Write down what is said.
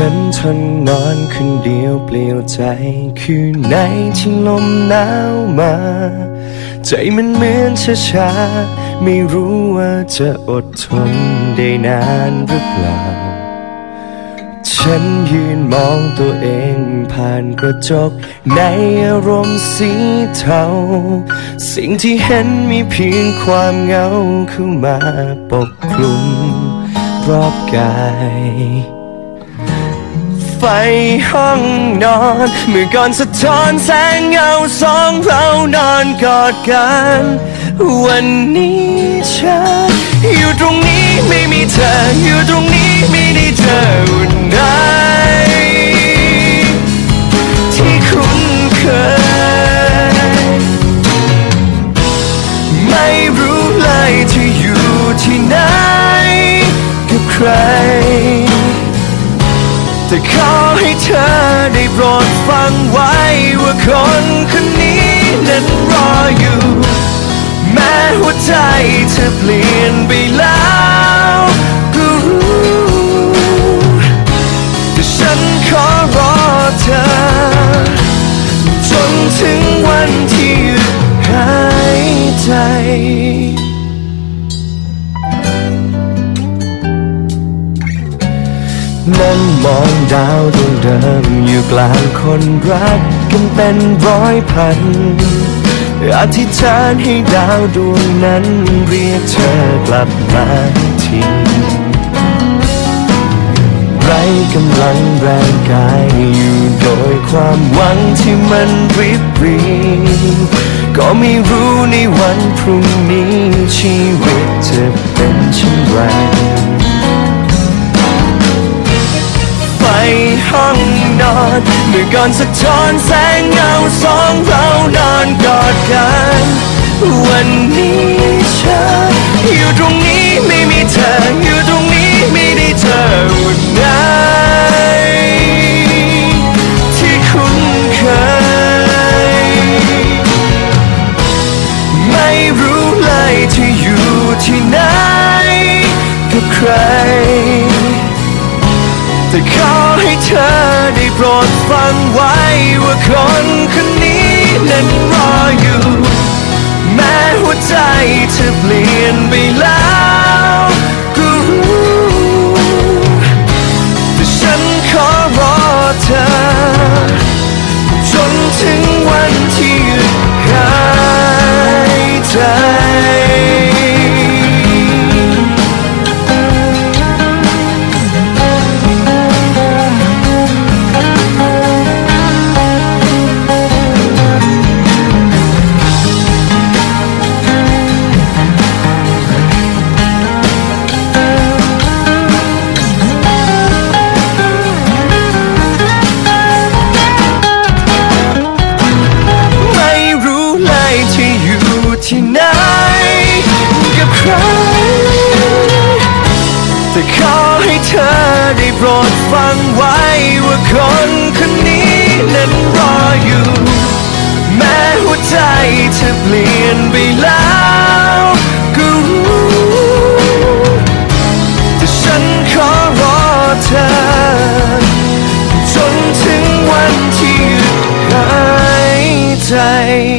ฉันทนนอนคนเดียวเปลี่ยวใจ คืนไหนที่ลมหนาวมา ใจมันเหมือนช้าๆไม่รู้ว่าจะอดทนได้นานหรือเปล่า ฉันยืนมองตัวเองผ่านกระจก ในอารมณ์สีเทา สิ่งที่เห็นมีเพียงความเหงาเข้ามาปกคลุมรอบกาย ไฟห้องนอน เมื่อก่อนสะท้อนแสงเงาสองเรานอนกอดกัน วันนี้ฉันอยู่ตรงนี้ไม่มีเธอ อยู่ตรงนี้ไม่ได้เธอวันน ใจเธอเปลี่ยนไปแล้วก็รู้แต่ฉันขอรอเธอ จนถึงวันที่หยุดหายใจนั่งมองดาวดวงเดิมอยู่กลางคนรักกันเป็นร้อยพัน อธิษฐานให้ดาวดวงนั้นเรียกเธอกลับมาทีไรกำลังแรงกายอยู่โดยความหวังที่มันริบรีก็ไม่รู้ในวันพรุ่งนี้ชีวิตจะเป็นเช่นไรไฟห้องนอนเมื่อก่อนสะท้อนแสงเงาสองเรานอนก อดกันวันนี้ฉันอยู่ตรงนี้ไม่มีเธออยู่ตรงนี้ไม่ได้เธอวันไหนที่คุ้นเคยไม่รู้เลยที่อยู่ที่ไหนกับใคร แต่ขอให้เธอได้โปรดฟังไว้ว่าคนคน นั้นรออยู่ แม้หัวใจเธอเปลี่ยนไปแล้ว 在